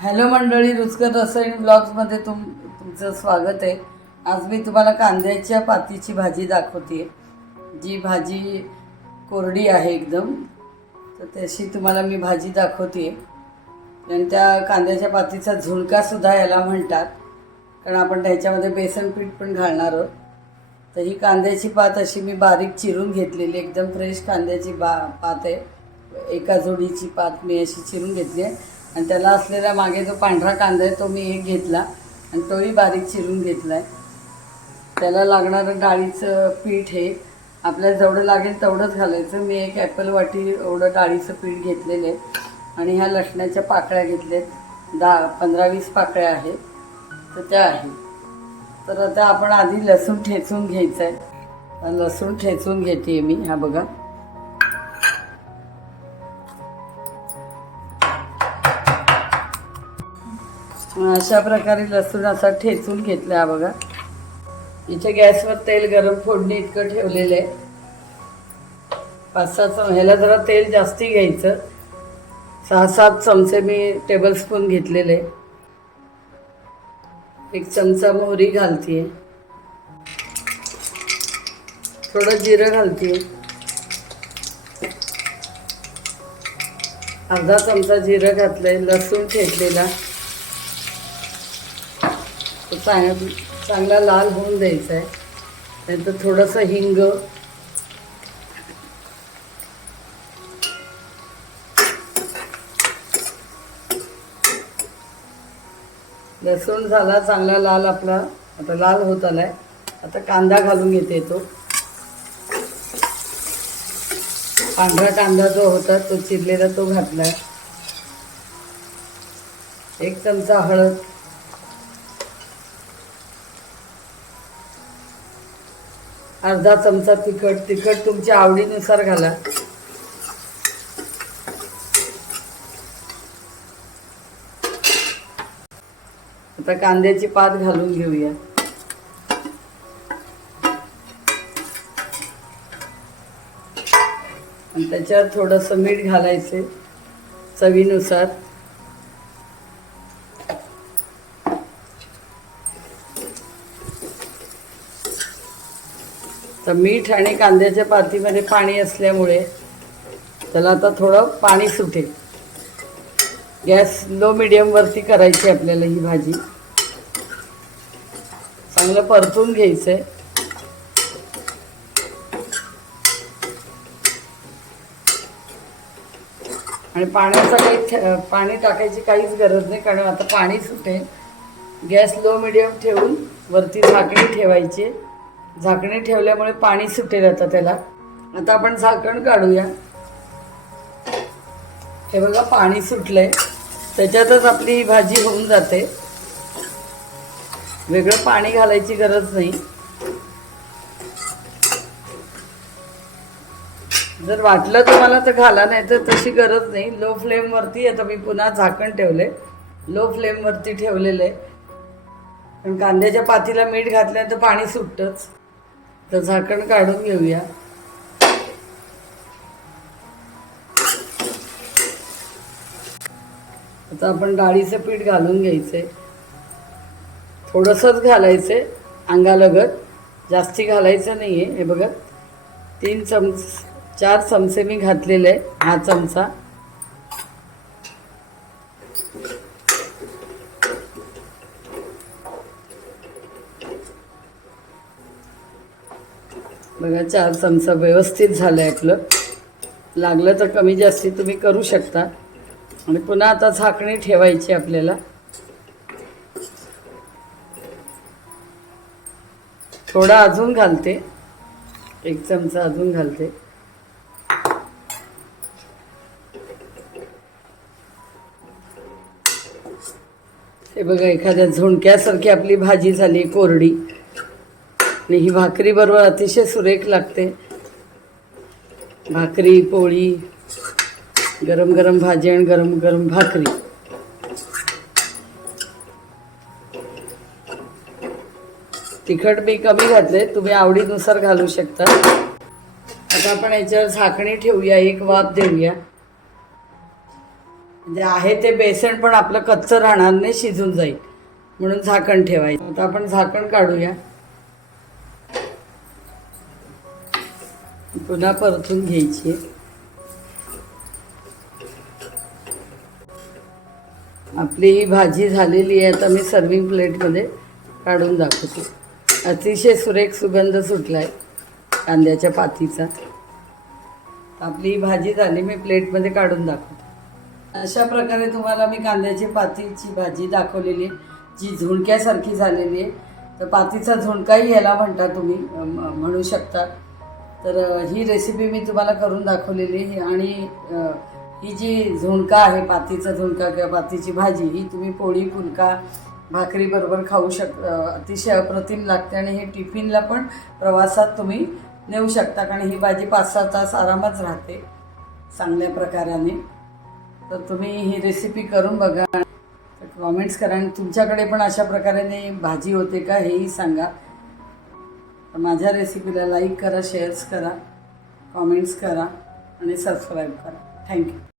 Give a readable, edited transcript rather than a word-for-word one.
Hello मंडळी, रुचकर रसोई ब्लॉग्समध्ये तुमचं स्वागत आहे। आज मी तुम्हाला कांद्याच्या पातीची भाजी दाखवते। जी भाजी कोरडी आहे एकदम, तर तशी तुम्हाला मी भाजी दाखवते। आणि त्या कांद्याच्या पातीचा झुणकासुद्धा याला म्हणतात, कारण आपण त्याच्यामध्ये बेसन पीठ पण घालणार आहोत। तर ही कांद्याची पात अशी मी बारीक चिरून घेतलेली, एकदम फ्रेश कांद्याची पात आहे। एका जोडीची पात मी अशी चिरून घेतली आहे आणि त्याला असलेला मागे जो पांढरा कांदा आहे तो मी एक घेतला आणि तोही बारीक चिरून घेतला आहे। त्याला लागणारं डाळीचं पीठ हे आपल्याला जेवढं लागेल तेवढंच घालायचं। मी एक ॲपल वाटी एवढं डाळीचं पीठ घेतलेलं आहे आणि ह्या लसणाच्या पाकळ्या घेतल्यात, 15-20 पाकळ्या आहेत, तर त्या आहेत। तर आता आपण आधी लसूण ठेचून घ्यायचं आहे। लसूण ठेचून घेते मी, हा बघा। अशा प्रकारे लसूण असा ठेचून घेतला आहे बघा। इथे गॅसवर तेल गरम फोडणी इतकं ठेवलेलं आहे। 5-6 ह्याला जरा तेल जास्ती घ्यायचं। 6-7 चमचे मी टेबलस्पून घेतलेले। 1 चमचा मोहरी घालते, थोडं जिरं घालते, अर्धा चमचा जिरं घातलंय। लसूण ठेचलेला चांगला लाल होऊन द्यायचा आहे। नंतर थोडंसं हिंग, लसूण झाला चांगला लाल आपला, आता लाल होत आलाय। आता कांदा घालून घेते। तो पांढरा कांदा जो होता तो चिरलेला तो घातलाय। 1 चमचा हळद, अर्धा चमचा तिखट तुमच्या आवडीनुसार घाला। आता कांद्याची पात घालून घेऊया। आणि त्याच्यावर थोडंसं मीठ घालायचे चवीनुसार। तर मीठ आणि कांद्याच्या पातीमध्ये पाणी असल्यामुळे त्याला आता थोडं पाणी सुटेल। गॅस लो मीडियमवरती करायची आपल्याला ही भाजी। चांगलं परतून घ्यायचं आहे। आणि पाणी टाकायची काहीच गरज नाही, कारण आता पाणी सुटेल। गॅस लो मीडियम ठेवून वरती झाकणी ठेवायची। झाकणी ठेवल्यामुळे पाणी सुटेल आता त्याला। आता आपण झाकण काढूया। हे बघा, पाणी सुटलंय, त्याच्यातच आपली ही भाजी होऊन जाते। वेगळं पाणी घालायची गरज नाही। जर वाटलं तुम्हाला तर घाला, नाही तर तशी गरज नाही। लो फ्लेमवरती आता मी पुन्हा झाकण ठेवले, लो फ्लेमवरती ठेवलेलं आहे। पण कांद्याच्या पातीला मीठ घातल्यानंतर पाणी सुटतंच। तर झाकण काढून घेऊया। आता आपण डाळीचं पीठ घालून घ्यायचंय। थोडंसंच घालायचंय अंगालगत, जास्ती घालायचं नाहीये। हे बघा, 4 चमचे मी घातलेले आहे। हा चमचा बघा, 4 चमचा व्यवस्थित झालं आहे आपलं। लागलं तर कमी जास्ती तुम्ही करू शकता। आणि पुन्हा आता झाकणी ठेवायची आपल्याला। थोडा अजून घालते, 1 चमचा अजून घालते। हे बघा, एखाद्या झुणक्यासारखी आपली भाजी झाली कोरडी। आणि ही भाकरी बरोबर अतिशय सुरेख लागते। भाकरी, पोळी, गरम गरम भाजी आणि गरम गरम भाकरी। तिखट मी कमी घातले, तुम्ही आवडीनुसार घालू शकता। आता आपण याच्यावर झाकणी ठेवूया, एक वाफ देऊया। म्हणजे आहे ते बेसन पण आपलं कच्चं राहणार नाही, शिजून जाईल म्हणून झाकण ठेवायचं. आता आपण झाकण काढूया, पुन्हा परतून घ्यायची. आपली ही भाजी झालेली आहे. आता मी सर्विंग प्लेटमध्ये काढून दाखवते. अतिशय सुरेख सुगंध सुटला आहे कांद्याच्या पातीचा. आपली ही भाजी झाली, मी प्लेटमध्ये काढून दाखवते. अशा प्रकारे तुम्हाला मी कांद्याची पातीची भाजी दाखवलेली आहे, जी झुणक्यासारखी झालेली आहे. तर पातीचा झुणकाही याला म्हणता तुम्ही, म्हणू शकता. तर ही रेसिपी मी तुम्हाला करून दाखवलेली आहे. आणि ही जी झुणका आहे, पातीचा झुणका किंवा पातीची भाजी, ही तुम्ही पोळी फुलका भाकरीबरोबर खाऊ अतिशय अप्रतिम लागते. आणि हे टिफिनला पण प्रवासात तुम्ही नेऊ शकता, कारण ही भाजी 5-6 तास आरामात राहते चांगल्या प्रकाराने. तर तुम्ही ही रेसिपी करून बघा, कॉमेंट्स करा. आणि तुमच्याकडे पण अशा प्रकारे भाजी होते का हेही सांगा. माझ्या रेसिपीला लाईक करा, शेअर्स करा, कॉमेंट्स करा आणि सबस्क्राईब करा. थँक्यू.